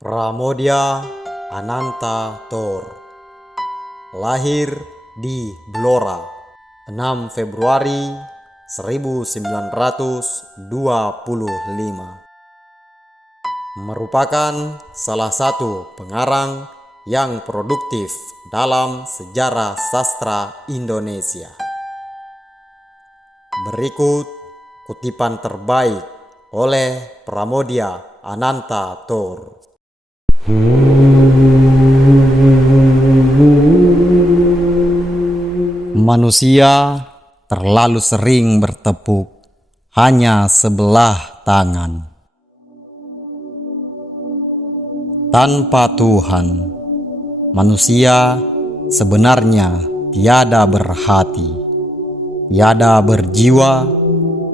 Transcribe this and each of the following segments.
Pramoedya Ananta Thor lahir di Blora 6 Februari 1925. Merupakan salah satu pengarang yang produktif dalam sejarah sastra Indonesia. Berikut kutipan terbaik oleh Pramoedya Ananta Thor. Manusia terlalu sering bertepuk hanya sebelah tangan. Tanpa Tuhan, manusia sebenarnya tiada berhati, tiada berjiwa.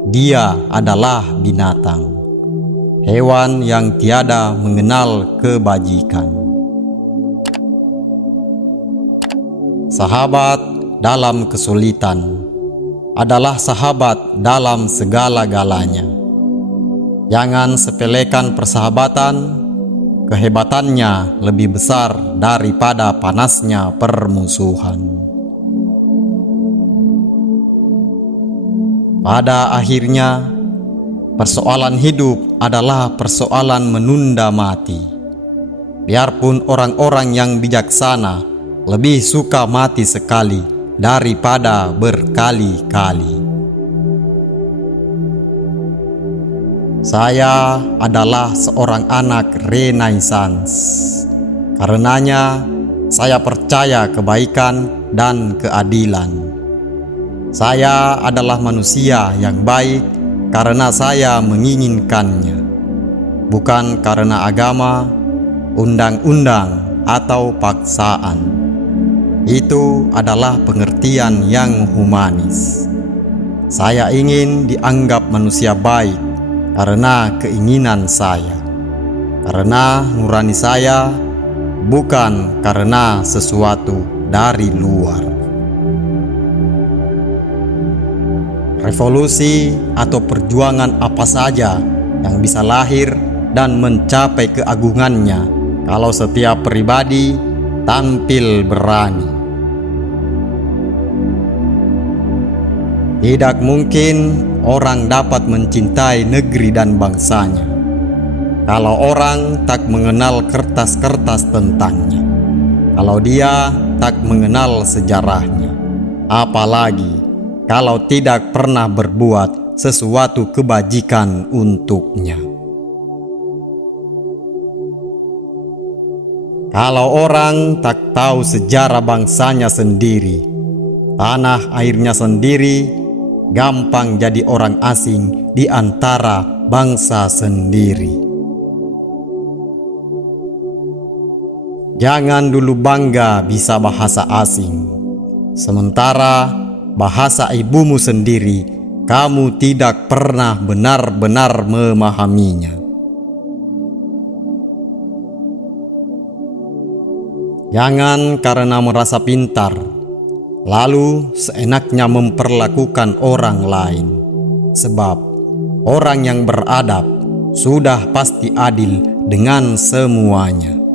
Dia adalah binatang, hewan yang tiada mengenal kebajikan. Sahabat dalam kesulitan adalah sahabat dalam segala-galanya. Jangan sepelekan persahabatan, kehebatannya lebih besar daripada panasnya permusuhan. Pada akhirnya, persoalan hidup adalah persoalan menunda mati. Biarpun orang-orang yang bijaksana lebih suka mati sekali daripada berkali-kali. Saya adalah seorang anak Renaissance. Karenanya, saya percaya kebaikan dan keadilan. Saya adalah manusia yang baik karena saya menginginkannya, bukan karena agama, undang-undang, atau paksaan. Itu adalah pengertian yang humanis. Saya ingin dianggap manusia baik karena keinginan saya, karena nurani saya, bukan karena sesuatu dari luar. Revolusi atau perjuangan apa saja yang bisa lahir dan mencapai keagungannya kalau setiap pribadi tampil berani. Tidak mungkin orang dapat mencintai negeri dan bangsanya kalau orang tak mengenal kertas-kertas tentangnya, kalau dia tak mengenal sejarahnya, apalagi kalau tidak pernah berbuat sesuatu kebajikan untuknya. Kalau orang tak tahu sejarah bangsanya sendiri, tanah airnya sendiri, gampang jadi orang asing di antara bangsa sendiri. Jangan dulu bangga bisa bahasa asing, sementara bahasa ibumu sendiri kamu tidak pernah benar-benar memahaminya. Jangan karena merasa pintar lalu seenaknya memperlakukan orang lain, sebab orang yang beradab sudah pasti adil dengan semuanya.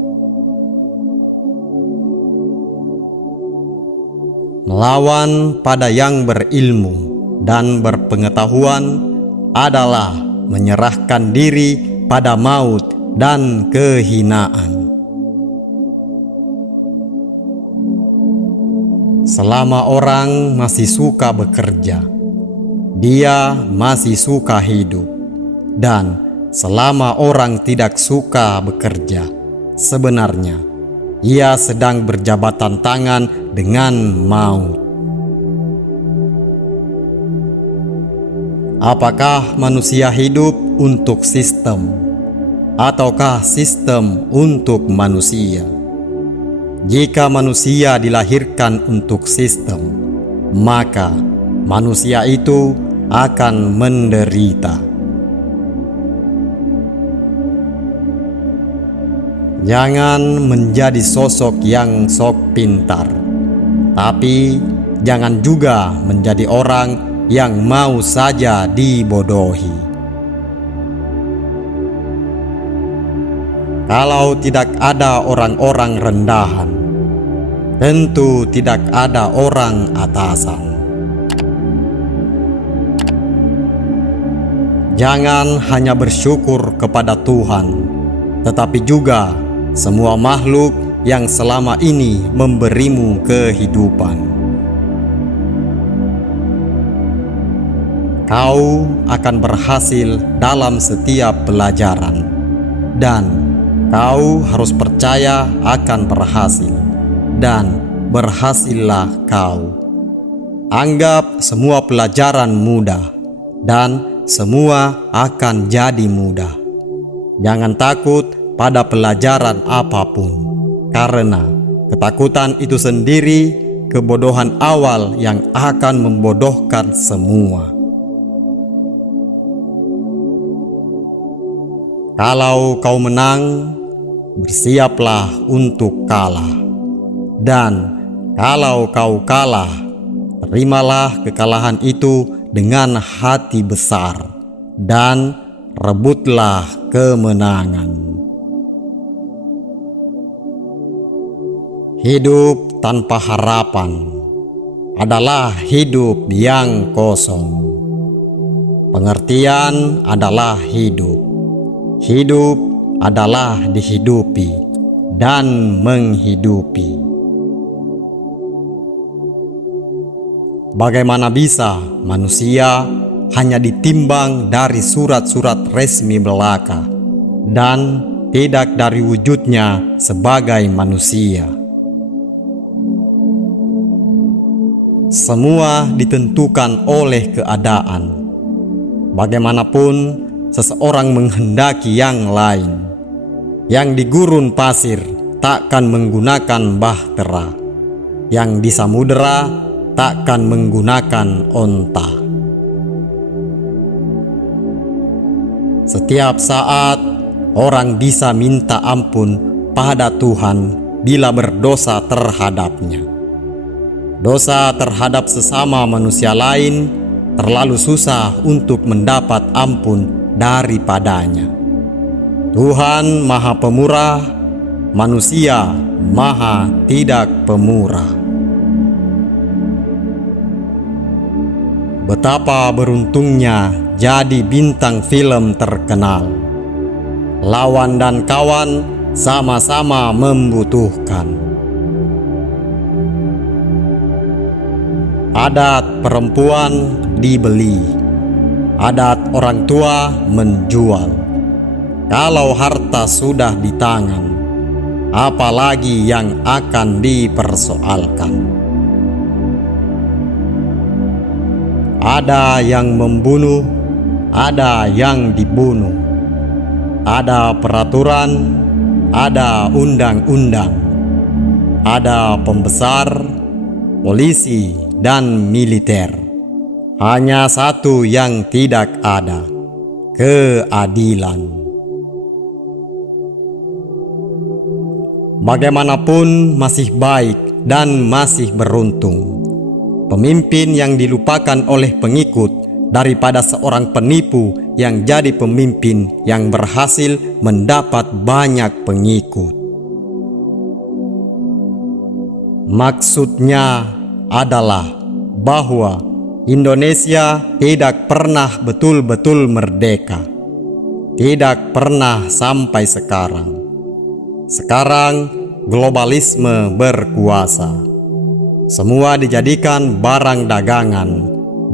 Melawan pada yang berilmu dan berpengetahuan adalah menyerahkan diri pada maut dan kehinaan. Selama orang masih suka bekerja, dia masih suka hidup. Dan selama orang tidak suka bekerja, sebenarnya ia sedang berjabatan tangan dengan maut. Apakah manusia hidup untuk sistem, ataukah sistem untuk manusia? Jika manusia dilahirkan untuk sistem, maka manusia itu akan menderita. Jangan menjadi sosok yang sok pintar, tapi jangan juga menjadi orang yang mau saja dibodohi. Kalau tidak ada orang-orang rendahan, tentu tidak ada orang atasan. Jangan hanya bersyukur kepada Tuhan, tetapi juga semua makhluk yang selama ini memberimu kehidupan. Kau akan berhasil dalam setiap pelajaran, dan kau harus percaya akan berhasil, dan berhasillah kau. Anggap semua pelajaran mudah, dan semua akan jadi mudah. Jangan takut pada pelajaran apapun, karena ketakutan itu sendiri kebodohan awal yang akan membodohkan semua. Kalau kau menang, bersiaplah untuk kalah. Dan kalau kau kalah, terimalah kekalahan itu dengan hati besar dan rebutlah kemenangan. Hidup tanpa harapan adalah hidup yang kosong. Pengertian adalah hidup. Hidup adalah dihidupi dan menghidupi. Bagaimana bisa manusia hanya ditimbang dari surat-surat resmi belaka dan tidak dari wujudnya sebagai manusia? Semua ditentukan oleh keadaan. Bagaimanapun seseorang menghendaki yang lain, yang di gurun pasir takkan menggunakan bahtera, yang di samudera takkan menggunakan onta. Setiap saat orang bisa minta ampun pada Tuhan bila berdosa terhadapnya. Dosa terhadap sesama manusia lain terlalu susah untuk mendapat ampun daripadanya. Tuhan Maha Pemurah, manusia Maha Tidak Pemurah. Betapa beruntungnya jadi bintang film terkenal. Lawan dan kawan sama-sama membutuhkan. Adat perempuan dibeli, adat orang tua menjual. Kalau harta sudah di tangan, apalagi yang akan dipersoalkan? Ada yang membunuh, ada yang dibunuh. Ada peraturan, ada undang-undang. Ada pembesar, polisi, dan militer. Hanya satu yang tidak ada: keadilan. Bagaimanapun masih baik dan masih beruntung pemimpin yang dilupakan oleh pengikut daripada seorang penipu yang jadi pemimpin yang berhasil mendapat banyak pengikut. Maksudnya adalah bahwa Indonesia tidak pernah betul-betul merdeka, tidak pernah sampai sekarang. Sekarang globalisme berkuasa. Semua dijadikan barang dagangan,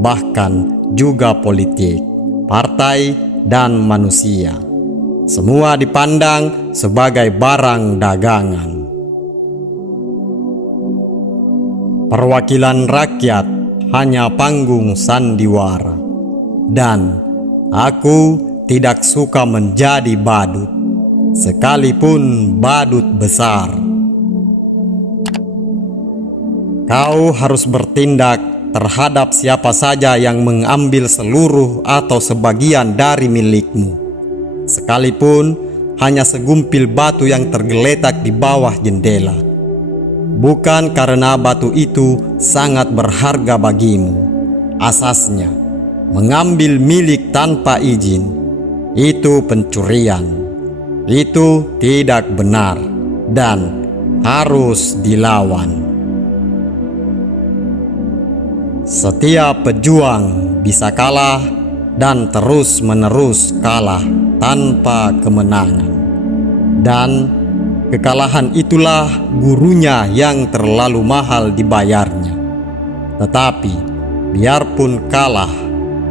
bahkan juga politik, partai, dan manusia. Semua dipandang sebagai barang dagangan. Perwakilan rakyat hanya panggung sandiwara, dan aku tidak suka menjadi badut, sekalipun badut besar. Kau harus bertindak terhadap siapa saja yang mengambil seluruh atau sebagian dari milikmu, sekalipun hanya segumpil batu yang tergeletak di bawah jendela. Bukan karena batu itu sangat berharga bagimu. Asasnya, mengambil milik tanpa izin itu pencurian. itu tidak benar dan harus dilawan. Setiap pejuang bisa kalah dan terus-menerus kalah tanpa kemenangan. Dan kekalahan itulah gurunya yang terlalu mahal dibayarnya. Tetapi biarpun kalah,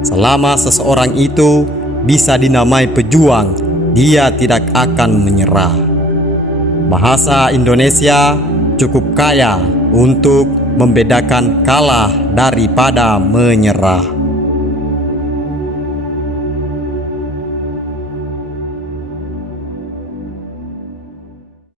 selama seseorang itu bisa dinamai pejuang, dia tidak akan menyerah. Bahasa Indonesia cukup kaya untuk membedakan kalah daripada menyerah.